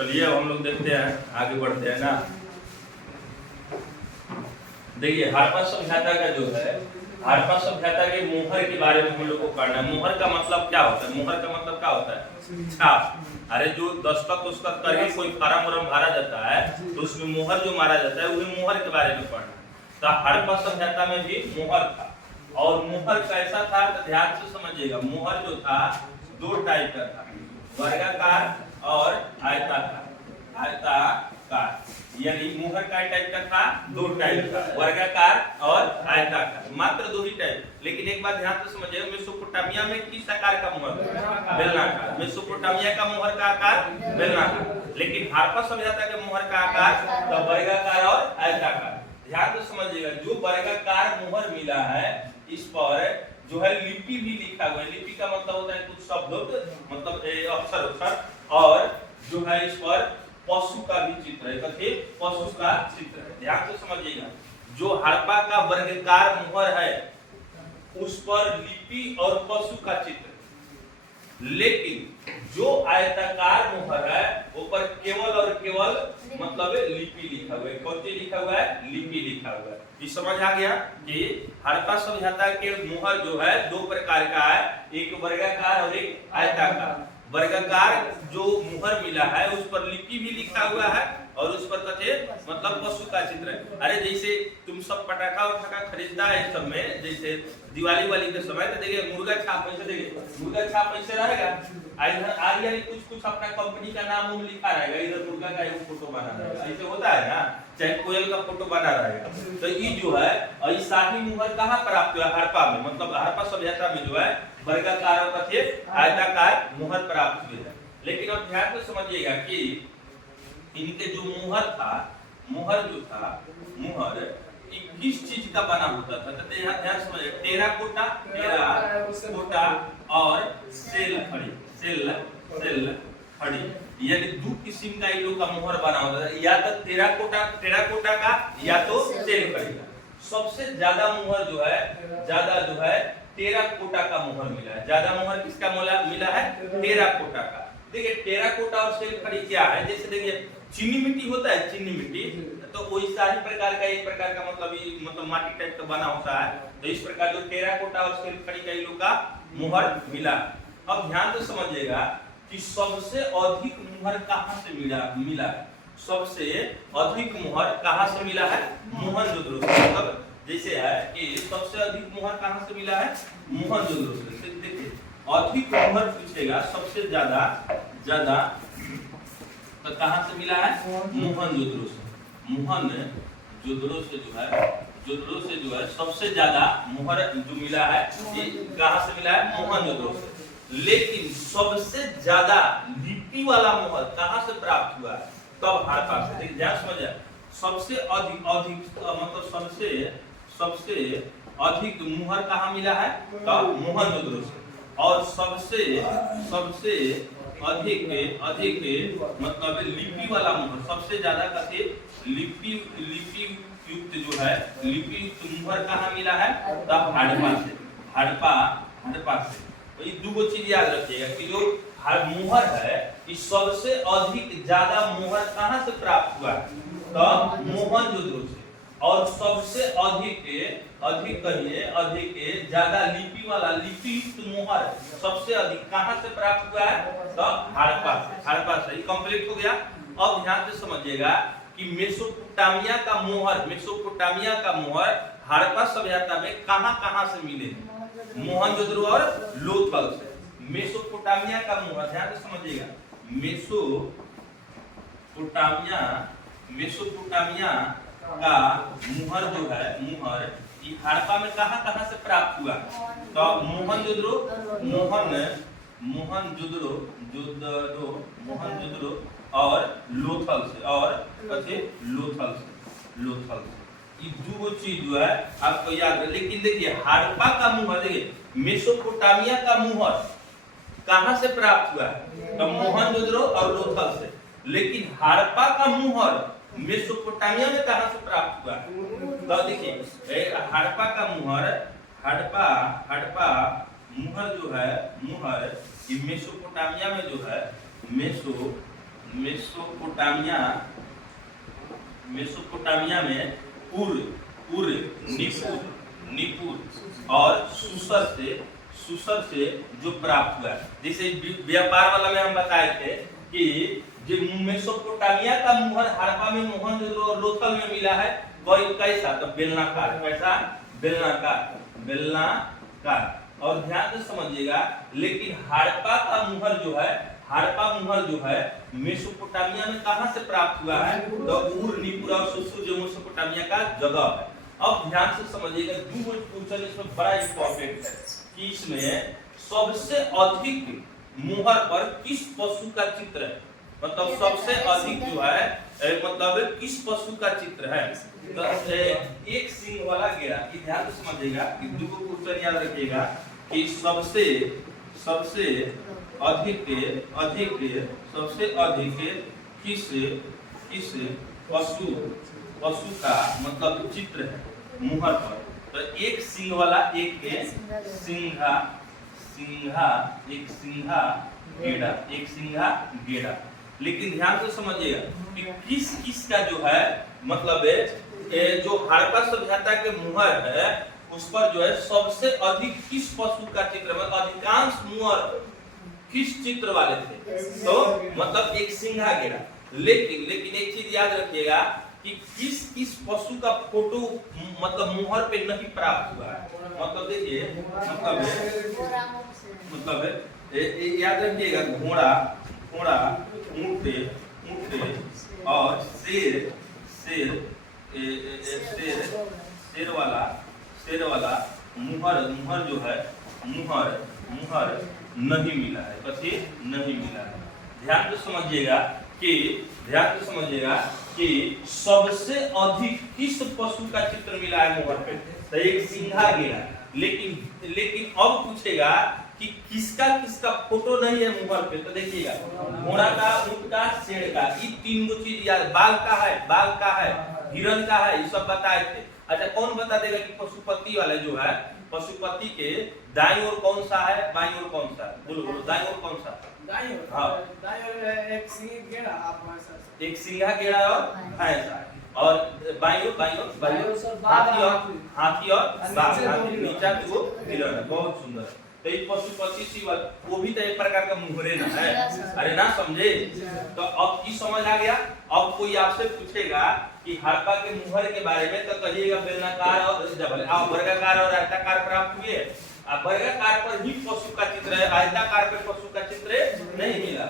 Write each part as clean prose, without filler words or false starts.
चलिए अब हम लोग देखते हैं, आगे बढ़ते हैं ना। देखिए हड़प्पा सभ्यता का जो है, हड़प्पा सभ्यता के मोहर के बारे में हम लोग को पढ़ना है। मोहर का मतलब क्या होता है? मोहर का मतलब क्या होता है? छाप। अरे जो दस्तखत उसखत करके कोई फार्म वार्म भरा जाता है तो उसमें मोहर जो मारा जाता है, वही मोहर के बारे में पढ़ना है। तो हड़प्पा सभ्यता में भी मोहर था, और मोहर कैसा था तो ध्यान से समझिएगा। मोहर जो था दो टाइप का था, वर्गाकार और आयताकार। आयताकार यानी मोहर का टाइप का था, दो टाइप का, वर्गाकार और आयताकार, मात्र दो ही टाइप। लेकिन एक बात ध्यान से समझिएगा, मेसोपोटामिया में किस आकार का मोहर था? बेलनाकार। मेसोपोटामिया का मोहर का आकार बेलनाकार, लेकिन हड़प्पा सभ्यता के मोहर का आकार तो वर्गाकार और आयताकार। ध्यान से समझिएगा, जो वर्गाकार मोहर मिला है इस पर जो है लिपि भी लिखा हुआ है। लिपि का मतलब होता है कुछ शब्द, मतलब अक्षर, और जो है इस पर पशु का भी चित्र है, कथी? पशु का चित्र है। ध्यान से समझिएगा, जो हड़प्पा का वर्गाकार मोहर है उस पर लिपि और पशु का चित्र, लेकिन जो आयताकार मोहर है वो पर केवल और केवल मतलब लिपि लिखा हुआ है। कौन सी लिखा हुआ है? लिपि लिखा हुआ है। ये समझ आ गया कि हड़प्पा सभ्यता के मोहर जो है दो प्रकार का है, एक वर्गाकार और एक आयताकार। वर्गाकार जो मोहर मिला है उस पर लिपि भी लिखा हुआ है और उस पर कथे मतलब पशु का चित्र है। अरे जैसे तुम सब पटाखा उठाखा खरीदता है इस सब में, जैसे दिवाली वाली के समय तो देखिए मुर्गा छाप ऐसे, देखिए मुर्गा छाप ऐसे रहेगा, इधर आर्या ने कुछ अपना कंपनी का नाम उन लिखा रहेगा, इधर मुर्गा का एक फोटो बना रहेगा, ऐसे होता है ना, चाहे कोयल का फोटो बना रहेगा। तो ये जो है ऐसा ही मोहर कहाँ प्राप्त हुआ? हड़प्पा में, मतलब हड़प्पा सभ्यता में जो है वर्गाकार और कथे आयताकार मोहर प्राप्त हुए हैं। लेकिन अब ध्यान से समझिएगा कि इनके जो मोहर था, मोहर जो था, मोहर किस चीज का बना होता था? तो यहाँ ध्यान समझिए, टेराकोटा और सेल खड़ी, यानी दो किस्म का इन लोग का मोहर बना होता है, या तो टेराकोटा का या तो सेल खड़ी का। सबसे ज्यादा मोहर जो है टेराकोटा का मोहर मिला है। ज्यादा मोहर किसका मिला है? टेराकोटा का। देखिए टेराकोटा और सेल खड़ी क्या है? जैसे देखिए चीनी मिट्टी होता है, चीनी मिट्टी तो वैसा ही प्रकार का, एक प्रकार का मतलब माटी टाइप का बना होता है। तो इस प्रकार जो टेराकोटा और सेल खड़ी का इन लोग का मोहर मिला। अब ध्यान से समझिएगा कि सबसे अधिक मोहर कहां से मिला है? सबसे अधिक मोहर कहां से मिला है? मोहनजोदड़ो से। मतलब जैसे है कि सबसे अधिक मोहर कहां से मिला है? मोहनजोदड़ो से। देखिए अधिक मोहर पूछेगा, सबसे ज्यादा तो कहां से मिला है? मोहनजोदड़ो से। मोहनजोदड़ो से जो है सबसे ज्यादा मोहर जो मिला है, ये कहां से मिला है? मोहनजोदड़ो से। लेकिन सबसे ज्यादा लिपि वाला मोहर कहां से प्राप्त हुआ है? तब हड़प्पा से। देखिए ध्यान समझिए, सबसे अधिक मतलब सबसे अधिक मोहर कहां मिला है? तब मोहनजोदड़ो से। और सबसे अधिक मतलब लिपि वाला मोहर, सबसे ज्यादा कथे लिपि युक्त जो है, लिपि युक्त मोहर कहां मिला है? तब हड़प्पा से। हड़प्पा से। तो ये दो चीज याद रखिएगा कि जो मोहर है इस सबसे अधिक ज्यादा मोहर कहां से प्राप्त हुआ है? तब मोहनजोदड़ो से। और सबसे अधिक ज्यादा लिपि वाला, लिपि युक्त मोहर सबसे अधिक कहां से प्राप्त हुआ है? तब हड़प्पा से। ये कंप्लीट हो गया। अब ध्यान से समझिएगा कि मेसोपोटामिया का मोहर हड़प्पा सभ्यता में कहां से मिले? मोहनजोदड़ो और लोथल से। मेसोपोटामिया का मोहर ध्यान से समझिएगा, मेसोपोटामिया का मोहर जो है, मोहर ये हड़प्पा में कहां से प्राप्त हुआ? तो मोहनजोदड़ो और लोथल से। लोथल से ये दो चीज जो है आपको याद है। लेकिन देखिए हड़प्पा का मोहर, देखिए मेसोपोटामिया का मोहर कहां से प्राप्त हुआ है? तो मोहनजोदड़ो और लोथल से। लेकिन हड़प्पा का मोहर मेसोपोटामिया में कहां से प्राप्त हुआ? तो देखिए हड़प्पा का मोहर, हड़प्पा मोहर जो है, मोहर ये मेसोपोटामिया में जो है, मेसोपोटामिया मेसोपोटामिया में पुर पुर निपुर निपुर और सुसर से जो प्राप्त हुआ, जैसे व्यापार वाला में हम बताए थे कि जो मेसोपोटामिया का मुहर हड़प्पा में मोहनजोदड़ो में मिला है, कोई कैसा, तो बेलनाकार, कैसा, बेलनाकार। और ध्यान से समझिएगा, लेकिन हड़प्पा का मुहर जो है मेसोपोटामिया में कहां से प्राप्त हुआ है, तो उर निपुर और सुसुर जो मेसोपोटामिया का जगह है। अब ध्यान से समझिएगा, दो क्वेश्चन इसमें बड़ा इंपॉर्टेंट है कि इसमें सबसे अधिक मुहर पर किस पशु का चित्र है, मतलब सबसे अधिक जो है मतलब किस पशु का चित्र है। तो एक सींग वाला गेड़ा, ध्यान से समझिएगा, दो क्वेश्चन याद रखिएगा कि सबसे अधिक किस पशु का मतलब चित्र है मुहर पर। तो एक सींग वाला, एक सिंघा गेड़ा। लेकिन ध्यान से समझिएगा कि किस का जो है मतलब जो हड़प्पा सभ्यता के मुहर है उस पर जो है सबसे अधिक किस पशु का चित्र, मतलब अधिकांश मुहर किस चित्र वाले थे, तो मतलब एक सिंघा गेड़ा। लेकिन एक चीज याद रखिएगा कि किस पशु का फोटो मतलब मुहर पे नहीं प्राप्त हुआ है। मतलब देखिए, मतलब याद रखिएगा, घोड़ा, ऊंट और शेर वाला मुहर जो है मुहर नहीं मिला है, कथी नहीं मिला है। ध्यान से समझिएगा कि सबसे अधिक किस पशु का चित्र मिला है मुहर पे, तो एक सिंघा गेड़ा। लेकिन अब पूछेगा कि किसका फोटो नहीं है मुहर पे, तो देखिएगा, घोड़ा का, ऊंट का, शेर का, ये तीन चीज याद, बाघ का है, हिरण का है, ये सब बताए थे। अच्छा, कौन बता देगा कि पशुपति वाले जो है, पशुपति के दाईं ओर कौन सा है, बाईं ओर कौन सा है, बोलो दाईं ओर कौन सा, दाईं ओर एक सिंघा गेड़ा और भैंसा, और बाईं ओर हाथी और बाघ, नीचा तो हिरण है। बहुत सुंदर। तो ये पशुपति शिव वो भी तो एक प्रकार का मुहरे ना है, अरे ना समझे। तो अब की समझ आ गया। अब कोई आपसे पूछेगा कि हड़प्पा के मुहर के बारे में, तो कहिएगा बेलनाकार और वर्गाकार और आयताकार प्राप्त हुए। अब वर्गाकार पर ही पशु का चित्र है, आयताकार पे पशु का चित्र नहीं मिला।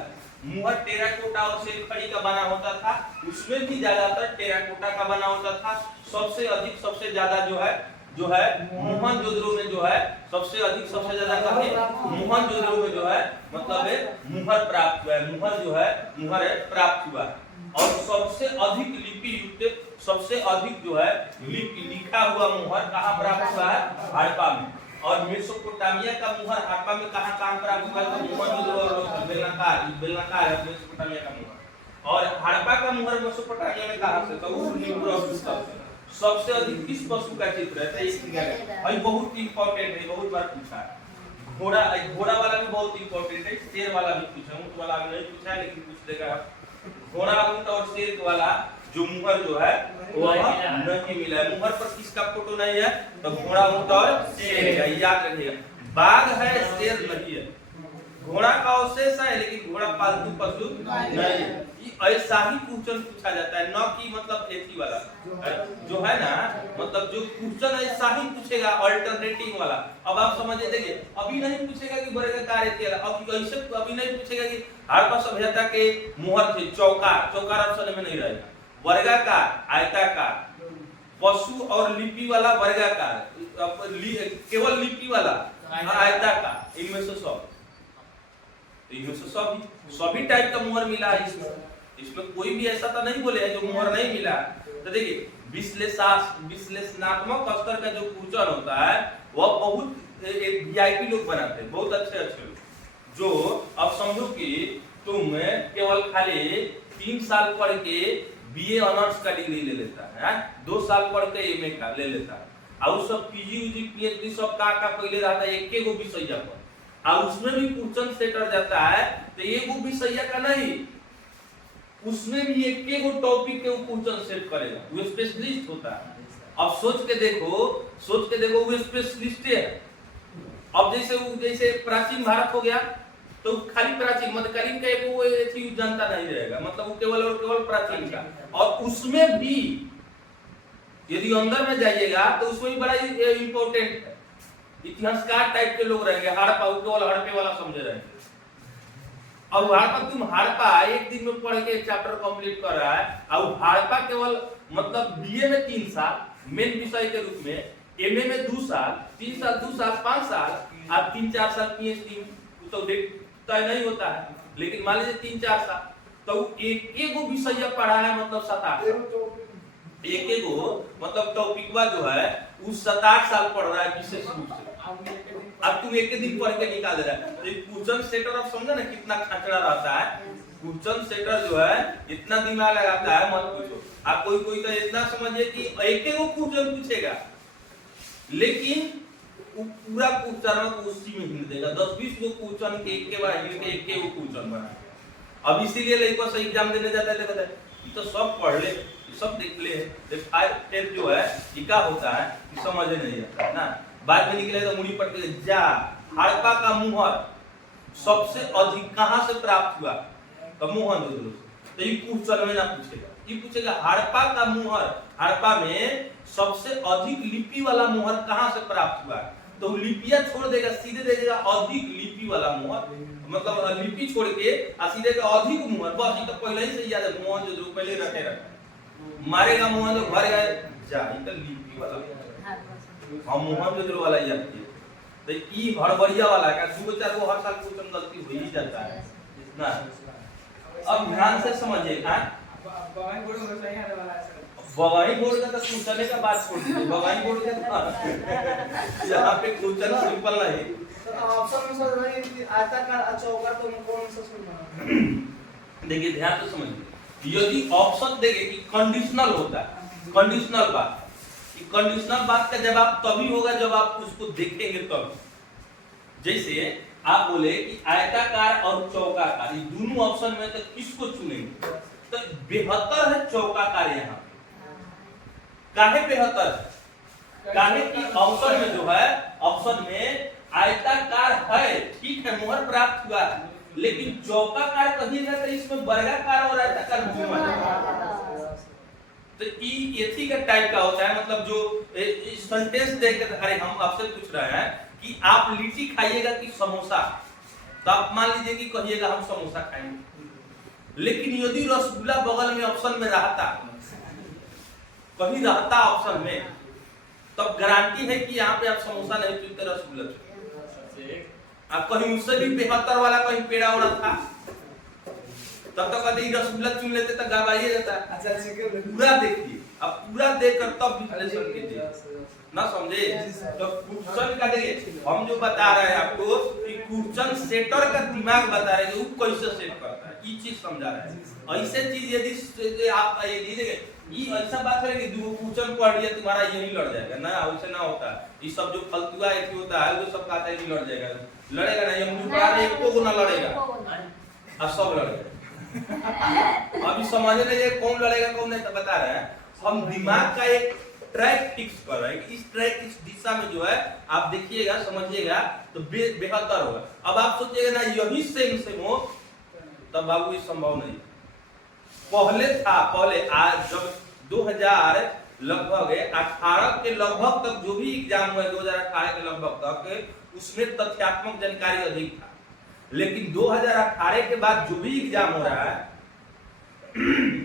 मुहर टेराकोटा और शेलखड़ी का बना होता था, उसमें भी ज्यादातर टेराकोटा का बना होता था। सबसे ज्यादा जो है मोहनजोदड़ो में जो है सबसे ज्यादा मोहनजोदड़ो में जो है मतलब मुहर प्राप्त हुआ है, मुहर प्राप्त हुआ है। और सबसे अधिक लिपि युक्त, सबसे अधिक जो है लिखा हुआ मुहर कहाँ प्राप्त हुआ है, हड़प्पा में। और मेसोपोटामिया का मुहर हड़प्पा में कहाँ प्राप्त हुआ है, तो मोहनजोदड़ो और बेलनाकार है मेसोपोटामिया का मुहर। और हड़प्पा का मुहर मेसोपोटामिया में कहाँ से, तो सबसे अधिक किस पशु का चित्र है, भाई बहुत इंपॉर्टेंट है, बहुत बार पूछा है। घोड़ा वाला भी बहुत इंपॉर्टेंट है, शेर वाला भी पूछा, ऊंट वाला भी नहीं पूछा है, लेकिन पूछ देगा। घोड़ा, ऊंट और शेर वाला जो मुहर जो है वो नहीं मिला है। मुहर पर किसका फोटो नहीं है, तो घोड़ा, ऊंट और शेर का, याद रखिएगा। बाघ है, शेर नहीं है। घोड़ा का अवशेष है, लेकिन घोड़ा पालतू पशु नहीं है। ऐसा ही क्वेश्चन पूछा जाता है, न कि मतलब एथी वाला जो है ना, मतलब जो क्वेश्चन ऐसा ही पूछेगा अल्टरनेटिव वाला। अब आप समझिए, देखिए, अभी नहीं पूछेगा कि वर्गाकार एथी वाला, अब ऐसे अभी नहीं पूछेगा कि हड़प्पा सभ्यता के मुहर थे चौकार ऑप्शन में नहीं रहेगा। वर्गाकार, आयताकार, पशु और लिपि वाला वर्गाकार, केवल लिपि वाला आयताकार, इनमें से सभी टाइप का मुहर मिला है। इसमें कोई भी ऐसा तो नहीं बोले है जो मुहर नहीं मिला। तो देखिए, विश्लेषणात्मक स्तर का जो क्वेश्चन होता है वह बहुत वीआईपी लोग बनाते हैं, बहुत अच्छे लोग, जो अब समझो कि तुम केवल खाली 3 साल पढ़ के बीए ऑनर्स का डिग्री ले लेता है, 2 साल पढ़ के एमए का ले लेता है, और सब पीजी पीएचडी सब का पहले रहता है एक गो विषय पर, और उसमें भी क्वेश्चन सेटर जाता है तो एक गो विषय का नहीं, उसमें भी एक वो टॉपिक के वो क्वेश्चन सेट करेगा, वो स्पेशलिस्ट होता है। अब सोच के देखो वो स्पेशलिस्ट है। अब जैसे प्राचीन भारत हो गया तो खाली प्राचीन मध्यकालीन का एक वो चीज जानता नहीं रहेगा, मतलब वो केवल और केवल प्राचीन का। और उसमें भी यदि अंदर में जाइएगा तो उसमें भी बड़ा इंपॉर्टेंट है, इतिहासकार टाइप के लोग रहेंगे, हड़प्पा केवल हड़प्पे वाला समझे रहेंगे। अब हड़प्पा तुम हड़प्पा एक दिन में पढ़ के चैप्टर कंप्लीट कर रहा है, और हड़प्पा केवल मतलब बीए में 3 साल मेन विषय के रूप में, एमए में 2 साल, 3 साल 2 साल 5 साल, आप 3-4 साल पीएचडी तो तय नहीं होता है, लेकिन मान लीजिए 3-4 साल तो एक वो विषय पढ़ा है, मतलब 7-8 एक मतलब टॉपिकवा जो है उस 7-8 साल पढ़ रहा है विशेष रूप से। अब तुम एक दिन पढ़ के निकाल दे रहा है, तो क्वेश्चन सेटर आप समझे ना कितना खचड़ा रहता है। क्वेश्चन सेटर जो है इतना दिमाग लगाता है मत पूछो। आप कोई तो इतना समझिए कि एक क्वेश्चन पूछेगा, लेकिन वो पूरा क्वेश्चन को उसी में हिल देगा, 10-20 गो क्वेश्चन के एक बार हिल के एक क्वेश्चन बना। अब इसीलिए लड़का से एग्जाम देने जाता है तो ये तो सब पढ़ ले, सब देख ले, फिर जो है ये क्या होता है समझ नहीं आता है ना। बाद में निकले तो मुड़ी पट के जा हड़प्पा का मुहर सबसे अधिक कहां से प्राप्त हुआ, तो मोहनजोदड़ो। तो ये क्वेश्चन में ना पूछेगा, ये पूछेगा हड़प्पा का मुहर, हड़प्पा में सबसे अधिक लिपि वाला मुहर कहां से प्राप्त हुआ, तो लिपियां छोड़ देगा, सीधे देगा अधिक लिपि वाला मुहर, मतलब लिपि छोड़ के सीधे का अधिक मुहर। बस ये तो पहले ही से याद है, मोहनजोदड़ो पहले रटे मारेगा मोहन जो घर गए जा तो लिपि वाला हम मोहनजोदड़ो वाला याद किए। तो ई हड़बड़िया वाला का 2-4 गो हर साल क्वेश्चन गलती हो ही जाता है ना। अब ध्यान से समझिएगा, बवाई बोर्ड का तो पूछने का बात छोड़ दीजिए, बवाई बोर्ड का यहाँ पे क्वेश्चन सिंपल नहीं। ऑप्शन में सर नहीं आयताकार चौकार तो कौन सा सुनना। देखिए ध्यान से समझिए, यदि ऑप्शन देंगे कि कंडीशनल होता है, कंडीशनल बात, कि कंडीशनल बात का जवाब तभी होगा जब आप उसको देखेंगे तब। जैसे आप बोले कि आयताकार और चौकाकार, ये दोनों ऑप्शन में तो किसको चुनेंगे, तो बेहतर है चौकाकार। यहाँ काहे बेहतर है, काहे कि ऑप्शन में जो है, ऑप्शन में आयताकार है, ठीक है मुहर प्राप्त हुआ है, लेकिन चौकाकार कहिएगा तो इसमें वर्गाकार और आयताकार होगा। तो ये इसी का टाइप का होता है, मतलब जो सेंटेंस देखकर अरे हम आपसे पूछ रहे हैं कि आप लिट्टी खाइएगा कि समोसा, तो आप मान लीजिए कि कहिएगा हम समोसा खाएंगे, लेकिन यदि रसगुल्ला बगल में ऑप्शन में रहता, कहीं रहता ऑप्शन में, तब गारंटी है कि यहाँ पे आप समोसा नहीं चुनते, रसगुल्ला चुनते। आप कहीं उससे भी बेहतर वाला कहीं पेड़ा हो रहा था, तब तक कहते रसगुल्ला चुन लेते तो गवाइए जाता। अच्छा पूरा देखिए, अब पूरा देखकर तब विश्लेषण कीजिए, ना समझे। तो क्वेश्चन का देखिए, हम जो बता रहे हैं आपको कि क्वेश्चन सेटर का दिमाग बता रहे हैं कि वो कैसे सेट करता है, ये चीज समझा रहे हैं। ऐसे चीज यदि आप ये ऐसा बात है कि दो क्वेश्चन पढ़ लिया तुम्हारा यही लड़ जाएगा ना, वैसे ना होता। ये सब जो फलतुआ एक होता है वो सब कहता है कि लड़ जाएगा, लड़ेगा नहीं, हम जो पढ़ा रहे हैं एको ना लड़ेगा, अब सब लड़ेगा। अभी समझ नहीं कौन लड़ेगा कौन नहीं, तो बता रहे हैं हम दिमाग का एक ट्रैक फिक्स कर रहे हैं कि इस ट्रैक इस दिशा में जो है आप देखिएगा समझिएगा तो बेहतर होगा। अब आप सोचिएगा ना यही सेम हो, तब बाबू ये संभव नहीं। पहले था, पहले आज जब 2000 लगभग 18 के लगभग तक जो भी एग्जाम हुआ 2018 के लगभग तक, उसमें तथ्यात्मक जानकारी अधिक था, लेकिन 2018 के बाद जो भी एग्जाम हो रहा है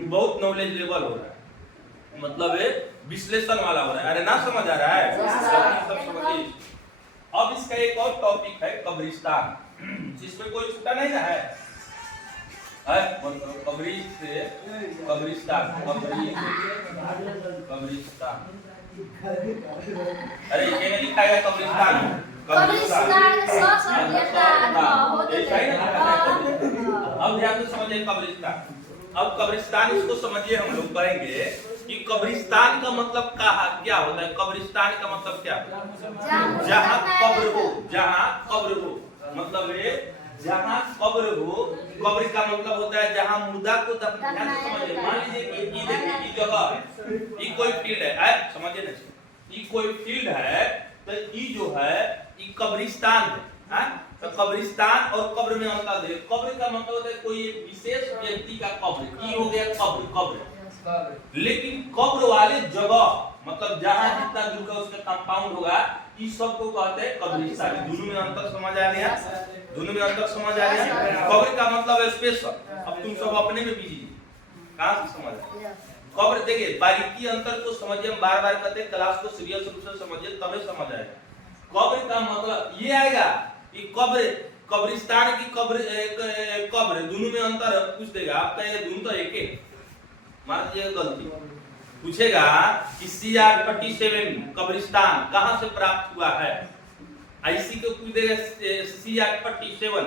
बहुत नॉलेज लेवल हो रहा है, मतलब विश्लेषण वाला हो रहा है। अरे ना समझ आ रहा है, सब समझिए। अब इसका एक और टॉपिक है कब्रिस्तान, जिसमें कोई छूटा नहीं ना है, कब्रिज से कब्रिस्तान, कब्रिस्तान। अरे ये नहीं लिखा है कब्रिस्तान, अब ध्यान से समझिए कब्रिस्तान। अब कब्रिस्तान इसको समझिए, हम लोग कहेंगे कि कब्रिस्तान का मतलब क्या होता है। कब्रिस्तान का मतलब क्या, जहाँ कब्र हो, जहाँ कब्र हो, मतलब जहाँ कब्र हो, कब्र का मतलब होता है जहाँ मुर्दा को दफनाया। समझिए, मान लीजिए कि ये देखिए ये जगह है, ये कोई फील्ड है, समझिए ना, ये कोई फील्ड है, तो ये जो है ये कब्रिस्तान है। तो कब्रिस्तान और कब्र में अंतर है। कब्र का मतलब होता है कोई एक विशेष व्यक्ति का कब्र, ये हो गया कब्र, कब्र। लेकिन कब्र वाले जगह मतलब जहाँ जितना दूर का उसका कंपाउंड होगा, इस सब को कहते हैं कब्रिस्तान। दोनों में अंतर समझ आ गया? दोनों में अंतर समझ आ गया? कब्र का मतलब है स्पेशल। अब तुम सब अपने में बिजी, कहाँ से समझ आया? कब्र देखिए, बारीकी अंतर को समझिए, हम बार बार कहते हैं, क्लास को सीरियस रूप से समझिए तभी समझ आएगा। कब्र का मतलब ये आएगा कि कब्र, कब्रिस्तान की कब्र, कब्र, दोनों में अंतर पूछ देगा आपका, ये दोनों तो एक ही। मान लीजिए गलती पूछेगा कि CR47 कब्रिस्तान कहां से प्राप्त हुआ है, IC को पूछ देगा CR47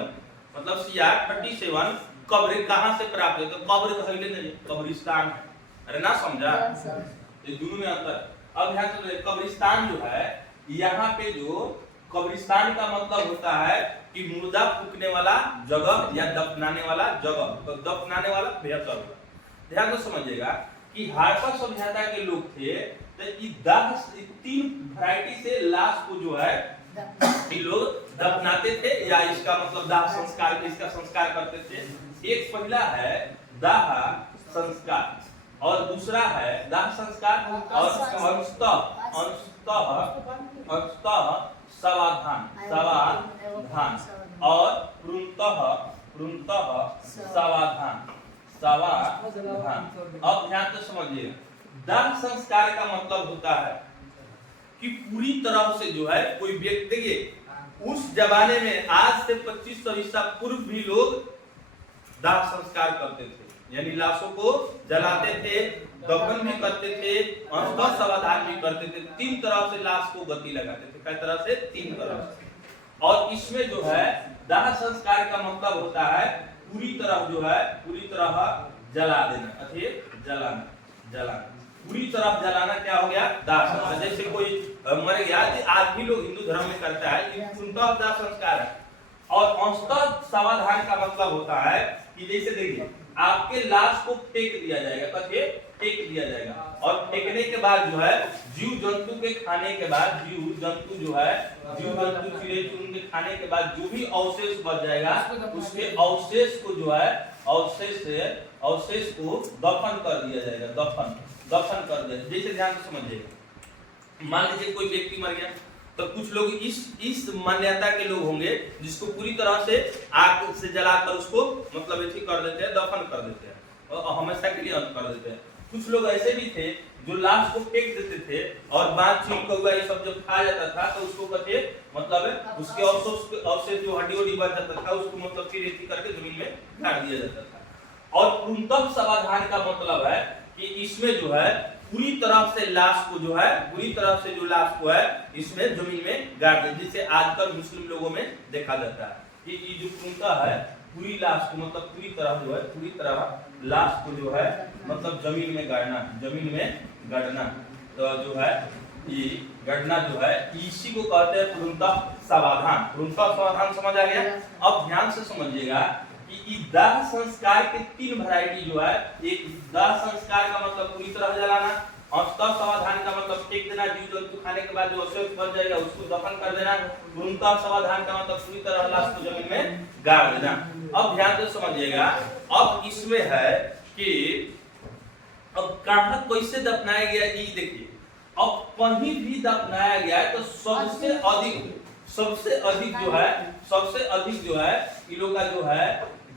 मतलब CR47 कब्र कहां से प्राप्त है, तो कब्र कहले नहीं, कब्रिस्तान है। अरे ना समझा? ये दोनों में अंतर। अब ध्यान से, कब्रिस्तान जो है, यहाँ पे जो कब्रिस्तान का मतलब होता है कि मुर्दा फूकने वाला जगह या दफनाने वाला जगह, तो दफनाने वाला बेहतर होगा। ध्यान से समझिएगा कि हड़प्पा सभ्यता के लोग थे, तो ये 3 वैरायटी से लाश को जो है ये लोग दफनाते थे, या इसका मतलब दाह संस्कार, इसका संस्कार करते थे। एक पहला है दाह संस्कार और दूसरा है दाह संस्कार और अंततः समाधान और पूर्णतः समाधान। अब ध्यान से समझिए, दाह संस्कार का मतलब होता है कि पूरी तरह से जो है कोई व्यक्ति, देखिए उस जमाने में आज से 2500 ईसा पूर्व भी लोग दाह संस्कार करते थे, यानी लाशों को जलाते थे, दफन भी करते थे, अंततः समाधान भी करते थे। 3 तरह से लाश को गति लगाते थे। कई तरह से? 3 तरह से। और इसमें जो है दाह संस्कार का मतलब होता है पूरी तरह जो है, पूरी तरह जला देना, अथवा जलाना, पूरी तरह जलाना। क्या हो गया? दाह संस्कार। जैसे कोई मर गया, आज भी लोग हिंदू धर्म में करता है, ये पूर्णतः दाह संस्कार है। और अंततः समाधान का मतलब होता है कि जैसे देखिए आपके लाश को फेंक दिया जाएगा, कथे फेंक दिया जाएगा, और फेंकने के बाद जो है जीव जंतु के खाने के बाद, जीव जंतु जो है, जीव जंतु चिड़ै चुन के खाने के बाद जो भी अवशेष बच जाएगा, उसके अवशेष को जो है, अवशेष को दफन कर दिया जाएगा, दफन कर दिया। जैसे ध्यान से समझिएगा, मान लीजिए कोई व्यक्ति मर गया, तो कुछ लोग इस मान्यता के लोग होंगे जिसको पूरी तरह से आग से जलाकर उसको मतलब ऐसे कर देते हैं, दफन कर देते हैं और हमेशा के लिए अंत कर देते हैं। कुछ लोग ऐसे भी थे जो लाश को फेंक देते थे और बाँध छील कौआ ये सब जब खा जाता था तो उसको कहते मतलब उसके अवशेष जो हड्डी बच जाता था उसको मतलब फिर ऐसे करके जमीन में गाड़ दिया जाता था। और पूर्णतः समाधान का मतलब है कि इसमें जो है पूरी तरह से लाश को जो है, पूरी तरह से जो लाश को है इसमें जमीन में गाड़ दे, जिसे आजकल मुस्लिम लोगों में देखा जाता है कि ये जो पूर्णतः है पूरी लाश को मतलब पूरी तरह जो है, पूरी तरह लाश को जो है मतलब जमीन में गाड़ना, जमीन में गाड़ना, तो जो है ये गाड़ना जो है इसी को कहते हैं पूर्णतः समाधान। पूर्णतः समाधान समझ आ गया? अब ध्यान से समझिएगा कि दाह संस्कार के 3 वैरायटी जो है, एक दाह संस्कार का मतलब पूरी तरह जलाना, अंततः समाधान का मतलब फेंक देना, जीव जंतु खाने के बाद जो अवशेष बच जाएगा उसको दफन कर देना, पूर्णतः समाधान का मतलब पूरी तरह लाश को जमीन में गाड़ देना। अब ध्यान से समझिएगा, अब इसमें है कि अब कहां कैसे दफनाया गया ये देखिए। अब कहीं भी दफनाया गया है तो सबसे अधिक जो है इन लोग का जो है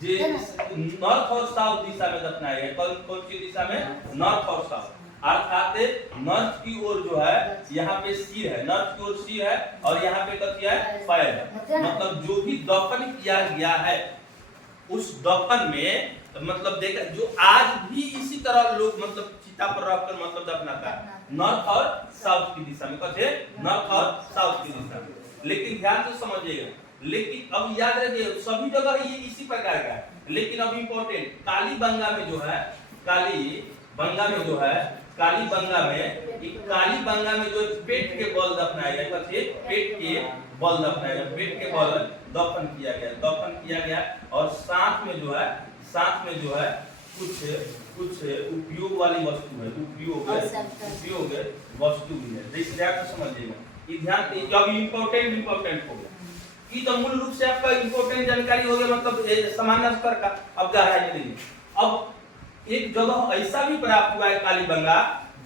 जे नॉर्थ और साउथ दिशा में दफनाया गया। कौन सी दिशा में? नॉर्थ और साउथ। अर्थात नॉर्थ की ओर जो है यहाँ पे सिर है, नॉर्थ की ओर सिर है और यहाँ पे क्या है? पैर है। मतलब जो भी दफन किया गया है उस दफन में मतलब देखा जो आज भी इसी तरह लोग मतलब चिता पर रखकर मतलब दफनाता है नॉर्थ और साउथ की दिशा में, कहते नॉर्थ और साउथ की दिशा में। लेकिन ध्यान से समझिएगा, लेकिन अब याद रखिए सभी जगह ये इसी प्रकार का है। लेकिन अब इम्पोर्टेंट कालीबंगा में जो है, कालीबंगा में जो पेट के बल दफनाया गया, पेट के बल दफनाया, पेट के बल दफन किया गया और साथ में जो है कुछ उपयोग वाली वस्तु है, उपयोग वस्तु भी है। जैसे ध्यान से समझिएगा, ये ध्यान जब इम्पोर्टेंट हो गया, ये तो मूल रूप से आपका इम्पोर्टेंट जानकारी हो गया, मतलब सामान्य स्तर का। अब गहराई में लीजिए, अब एक जगह ऐसा भी प्राप्त हुआ है कालीबंगा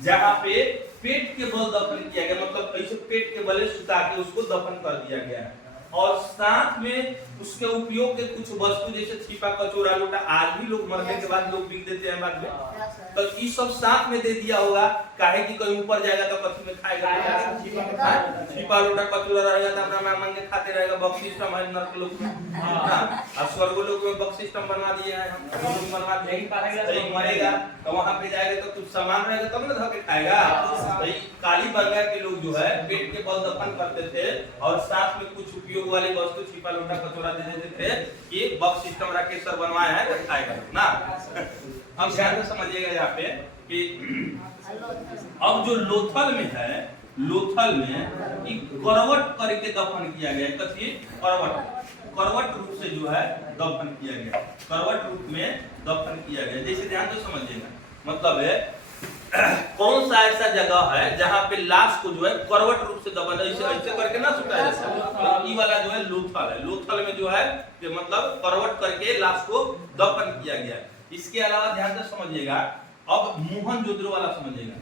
जहाँ पे पेट के बल दफन किया गया, मतलब ऐसे पेट के बल सुता के उसको दफन कर दिया गया है और साथ में उसके उपयोग के कुछ वस्तु जैसे छिपा कचोरा लोटा आज भी लोग मरने के बाद लोग बिक देते हैं बाद में, तो ये सब साथ में दे दिया होगा, काहे कि कहीं ऊपर जाएगा तो कथी में खाएगा, छिपा लोटा कचोरा रहेगा तो अपना मांग के खाते रहेगा। बक्स सिस्टम है नरक लोक में, और स्वर्ग लोक में बक्स सिस्टम बनवा दिया है, हम बनवा देंगे, मरेगा तो वहां पे जाएगा तो कुछ सामान रहेगा तब ना धो के खाएगा। कालीबंगा के लोग जो है पेट के बल दफन करते थे और साथ में कुछ उपयोग वाली वस्तु छिपा लोटा कचोरा दे देते थे कि बक्स सिस्टम राकेश्वर बनवाया है तो खाएगा ना। अब ध्यान से समझिएगा यहाँ पे कि अब जो लोथल में है, लोथल में करवट करके दफन किया गया, कथी करवट रूप से जो है दफन किया गया, करवट रूप में दफन किया गया। जैसे ध्यान से समझिएगा, मतलब है कौन सा ऐसा जगह है जहाँ पे लाश को जो है करवट रूप से दफन ऐसे करके ना सुटाया जाता है, तो ये वाला जो है लोथल है, लोथल में जो है कि मतलब करवट करके लाश को दफन किया गया। इसके अलावा ध्यान से समझिएगा, अब मोहनजोदड़ो वाला समझिएगा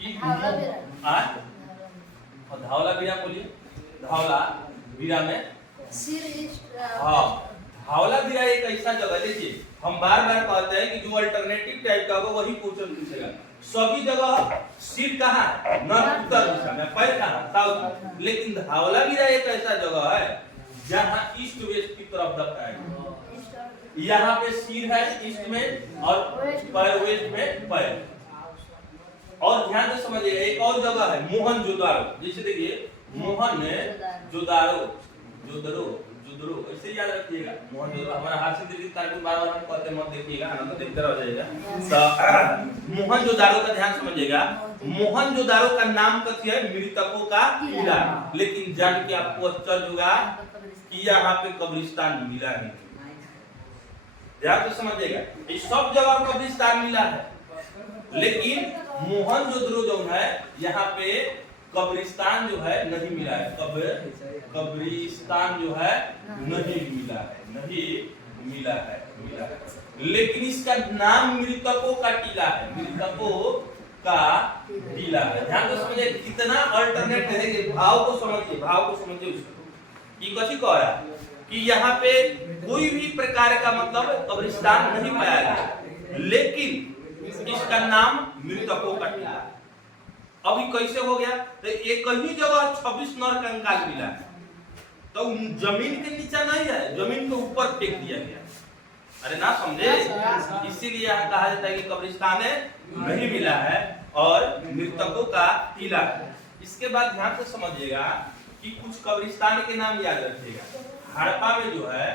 कि धावला बीरा बोलिए, धावला बीरा में धावला बीरा एक ऐसा जगह, देखिए हम बार बार कहते हैं कि जो अल्टरनेटिव टाइप का होगा वही क्वेश्चन पूछेगा। सभी जगह सिर कहाँ है, नॉर्थ उत्तर दिशा में, पैर कहाँ साउथ, लेकिन धावला बीरा एक ऐसा जगह है जहाँ ईस्ट वेस्ट की तरफ दफनाया है। यहाँ पे सिर है ईस्ट में और पैर वेस्ट में पैर। और ध्यान से समझिएगा, एक और जगह है मोहनजोदारो, जैसे देखिए मोहनजोदारो ऐसे याद रखिएगा, मोहनजोदारो हमारा हास्य दीर्घ तारकुल बार-बार हम कहते मत देखिएगा, आनंद देखते रह जाइएगा। तो मोहनजोदारो का ध्यान समझिएगा, मोहनजोदारो का नाम कथी है, मृतकों का किला, लेकिन जान के आपको आश्चर्य होगा कि यहाँ पे कब्रिस्तान मिला नहीं। ध्यान से समझिएगा, इस सब जगह कब्रिस्तान मिला है, लेकिन मोहनजोदड़ो जो है यहाँ पे कब्रिस्तान जो है नहीं मिला है, कब्रिस्तान जो है नहीं मिला है, लेकिन इसका नाम मृतकों का टीला है, मृतकों का टीला है। ध्यान से समझिए, कितना अल्टरनेट है, भाव को समझिए उसको ये कथी कह रहा है कि यहाँ पे कोई भी प्रकार का मतलब कब्रिस्तान नहीं पाया गया, लेकिन इसका नाम मृतकों का टीला। अभी कैसे हो गया, तो एक ही जगह 26 नर कंकाल मिला है, तो जमीन के नीचे नहीं है, जमीन के ऊपर फेंक दिया गया। अरे ना समझे, इसीलिए यहाँ कहा जाता है कि कब्रिस्तान नहीं मिला है और मृतकों का टीला है। इसके बाद ध्यान से समझिएगा कि कुछ कब्रिस्तान के नाम याद रखिएगा। हड़प्पा में जो है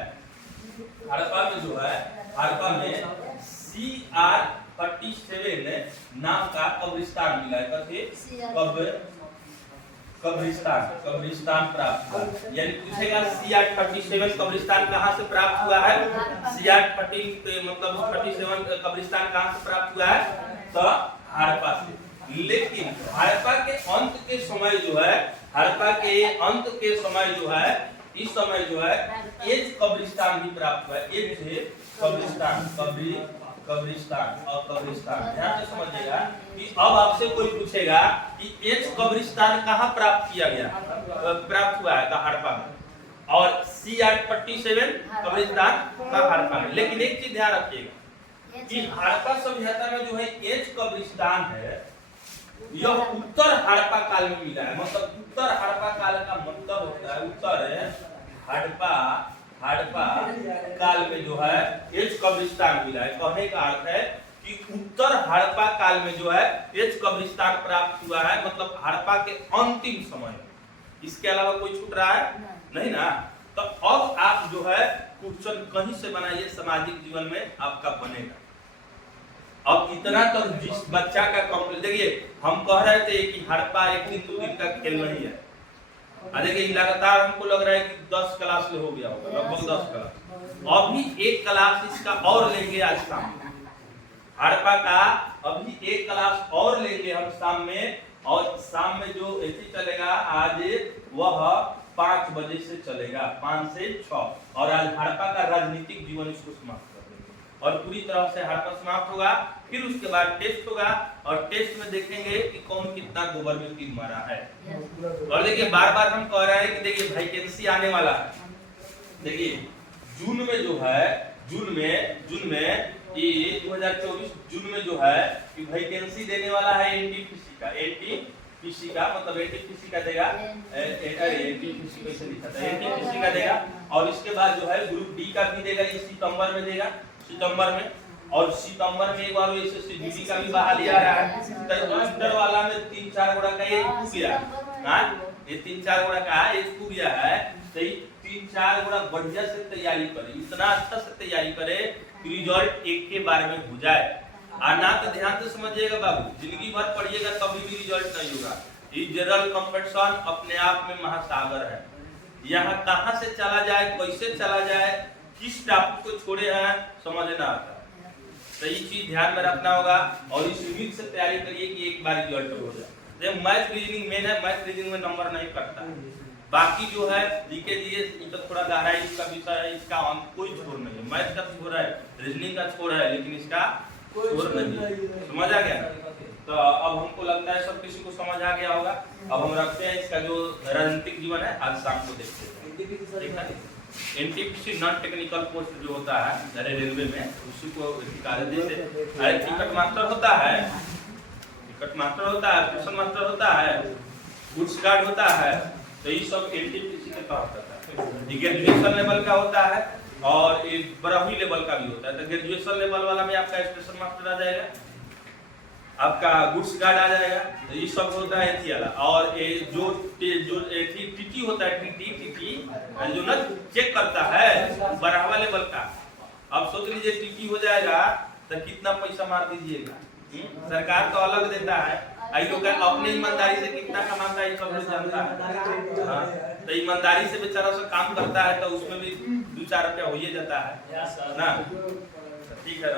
हड़प्पा में CR37 नाम का कब्रिस्तान मिला है, कथी कब्रिस्तान प्राप्त हुआ, यानी पूछेगा CR37 कब्रिस्तान कहाँ से प्राप्त हुआ है, CR13 मतलब 37 कब्रिस्तान कहाँ से प्राप्त हुआ है, तो हड़प्पा से। लेकिन हड़प्पा के अंत के समय जो है इस समय जो है एज कब्रिस्तान भी प्राप्त हुआ है, एज से कब्रिस्तान। ध्यान से समझिएगा कि अब आपसे कोई पूछेगा कि एज कब्रिस्तान कहाँ प्राप्त हुआ है, तो हड़प्पा में, और CR37 कब्रिस्तान का हड़प्पा में। लेकिन एक चीज ध्यान रखिएगा कि हड़प्पा सभ्यता में जो है एज कब्रिस्तान है, यह उत्तर हड़प्पा काल में मिला है। मतलब उत्तर हड़प्पा काल का मतलब होता है उत्तर हड़प्पा काल में जो है एज कब्रिस्तान मिला है। कहने का अर्थ है कि उत्तर हड़प्पा काल में जो है एज कब्रिस्तान प्राप्त हुआ है, मतलब हड़प्पा के अंतिम समय। इसके अलावा कोई छूट रहा है नहीं ना। तो अब आप जो है क्वेश्चन कहीं से बनाइए, सामाजिक जीवन में आपका बनेगा। अब इतना तो जिस बच्चा का कॉम्प्लेक्स, देखिए हम कह रहे थे कि हड़प्पा एक दिन 2 दिन का खेल नहीं है, देखिए लगातार हमको लग रहा है कि 10 क्लास में हो गया होगा, लगभग 10 क्लास। अभी एक क्लास इसका और लेंगे आज शाम में, हड़प्पा का अभी एक क्लास और लेंगे हम शाम में। और शाम में जो ऐसी चलेगा आज वह 5 बजे से चलेगा, 5 से 6। और आज हड़प्पा का राजनीतिक जीवन इसको समाप्त कर देंगे और पूरी तरह से हड़प्पा समाप्त होगा। फिर उसके बाद टेस्ट होगा और टेस्ट में देखेंगे कि कौन कितना गोबर में तीर मारा है। और देखिए बार बार हम कह रहे हैं कि देखिए वैकेंसी आने वाला है। देखिए जून में जो है, जून में ये 2024 जून में जो है कि वैकेंसी देने वाला है एनटीपीसी का मतलब एनटीपीसी का देगा, एनटीपीसी कैसे लिखा था, एनटीपीसी का देगा। और इसके बाद जो है ग्रुप डी का भी देगा, ये सितंबर में देगा, सितंबर में। और सितंबर में एक बार एसएससी जीडी का भी बहाली आ रहा है। तो अंडर वाला में 3-4 गुणा का एक कू गया, हां ये 3-4 गुणा का एक कू गया है। तो 3-4 गुणा बढ़िया से तैयारी करे, इतना अच्छा से तैयारी करे कि रिजल्ट एक के बार में हो जाए। ना तो ध्यान से समझिएगा बाबू, जिंदगी भर पढ़िएगा तभी भी रिजल्ट नहीं होगा। ये जनरल कंपटीशन अपने आप में महासागर है, यहाँ कहाँ से चला जाए, कैसे चला जाए, किस टॉपिक को छोड़े हैं समझना आता है। तो ये चीज ध्यान में रखना होगा और इस उम्मीद से तैयारी करिए कि एक बार रिजल्ट हो जाए। मैथ रीजनिंग मेन है, मैथ रीजनिंग में नंबर नहीं कटता, बाकी जो है जीके जीएस इसका थोड़ा गहराई इसका विषय है, इसका कोई छोर नहीं है। मैथ का छोर है, रीजनिंग का छोर है, लेकिन इसका छोर नहीं। समझ आ गया? तो अब हमको लगता है सब किसी को समझ आ गया होगा। अब हम रखते हैं इसका जो राजनीतिक जीवन है आज शाम को देखते हैं। एनटीपीसी नॉन टेक्निकल पोस्ट जो होता है रेलवे में, उसी को जैसे टिकट मास्टर होता है, टिकट मास्टर होता है, स्टेशन मास्टर होता है, गुड्स गार्ड होता है, तो ये सब एनटीपीसी के तहत आता है। ग्रेजुएशन लेवल का होता है और एक बारहवीं लेवल का भी होता है। तो ग्रेजुएशन लेवल वाला में आपका स्टेशन मास्टर आ जाएगा, आपका गुड्स गार्ड आ जाएगा, तो ये सब होता है एथी वाला। और जो टीटी होता है, टीटी जो ना चेक करता है 12वां लेवल का। अब सोच लीजिए टीटी हो जाएगा तो कितना पैसा मार दीजिएगा, सरकार तो अलग देता है, आई लोग अपने ईमानदारी से कितना कमाता है सब लोग जानता है। तो ईमानदारी से बेचारा से काम करता है तो उसमें भी 2-4 रुपया हो ही जाता है ना। ठीक है।